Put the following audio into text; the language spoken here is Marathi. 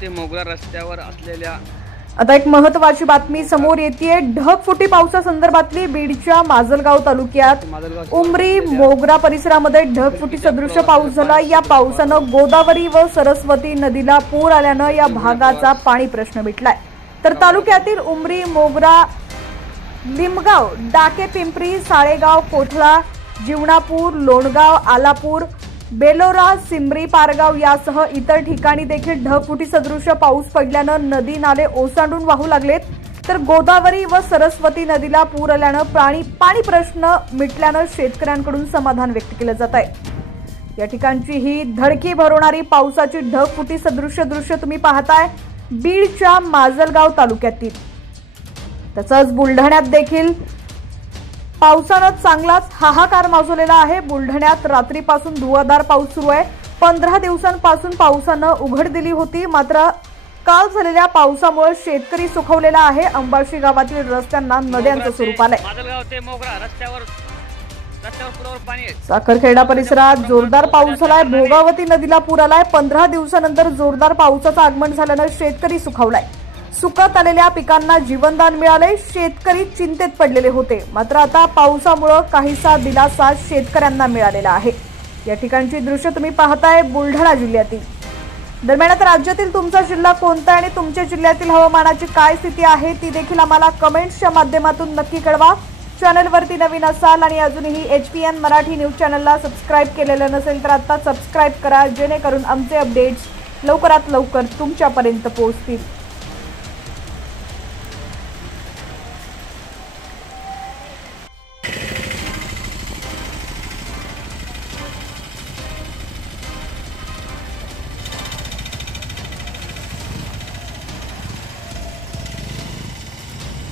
ते मोगरा रस्त्यावर असलेल्या आता एक महत्त्वाची बातमी समोर येतेय। ढगफुटी पावसासंदर्भातली बीडच्या माजलगाव तालुक्यात उमरी मोगरा परिसरामध्ये ढगफुटी सदृश पाऊस झाला। या पावसानं गोदावरी व सरस्वती नदीला पूर आल्यानं या भागाचा पाणी प्रश्न मिटलाय। तर तालुक्यातील उमरी मोगरा लिमगाव डाके पिंपरी साळेगाव कोठळा जीवनापूर लोणगाव आलापूर बेलोरा सिमरी पारगाव यासह इतर ठिकाणी देखील ढगफुटी सदृश पाऊस पडल्यानं नदी नाले ओसांडून वाहू लागलेत। तर गोदावरी व सरस्वती नदीला पूर आल्यानं पाणी प्रश्न मिटल्यानं शेतकऱ्यांकडून समाधान व्यक्त केलं जात आहे। या ठिकाणची ही धडकी भरवणारी पावसाची ढगफुटी सदृश दृश्य तुम्ही पाहताय बीडच्या माजलगाव तालुक्यातील। तसंच बुलढाण्यात देखील पावसानं चांगलाच हाहाकार माजवलेला आहे। बुलढाण्यात रात्रीपासून धुवाधार पाऊस सुरू आहे। 15 दिवसांपासून पावसानं उघड दिली होती, मात्र काल झालेल्या पावसामुळे शेतकरी सुखावलेला आहे। अंबाशी गावातील रस्त्यांना नद्यांचं स्वरूप आलंय। साखरखेडा परिसरात जोरदार पाऊस झालाय। भोगावती नदीला पूर आलाय। 15 दिवसानंतर जोरदार पावसाचं आगमन झाल्यानं शेतकरी सुखावलाय। सुकात आलेल्या पिकांना जीवनदान मिळाले। शेतकरी चिंतेत पडलेले होते, मात्र आता पावसामुळे काहीसा दिलासा शेतकऱ्यांना मिळालेला आहे। या ठिकाणची दृश्य तुम्ही पाहताय बुलढाणा जिल्ह्यातील। दरम्यान आता राज्यातील तुमचा जिल्हा कोणता आणि तुमच्या जिल्ह्यातील हवामानाची काय स्थिती आहे ती देखील आम्हाला कमेंट्सच्या माध्यमातून नक्की कळवा। चॅनलवरती नवीन असाल आणि अजूनही HPN मराठी न्यूज चॅनलला सबस्क्राइब केलेलं नसेल तर आता सबस्क्राइब करा, जेणेकरून आमचे अपडेट्स लवकरात लवकर तुमच्यापर्यंत पोहोचतील।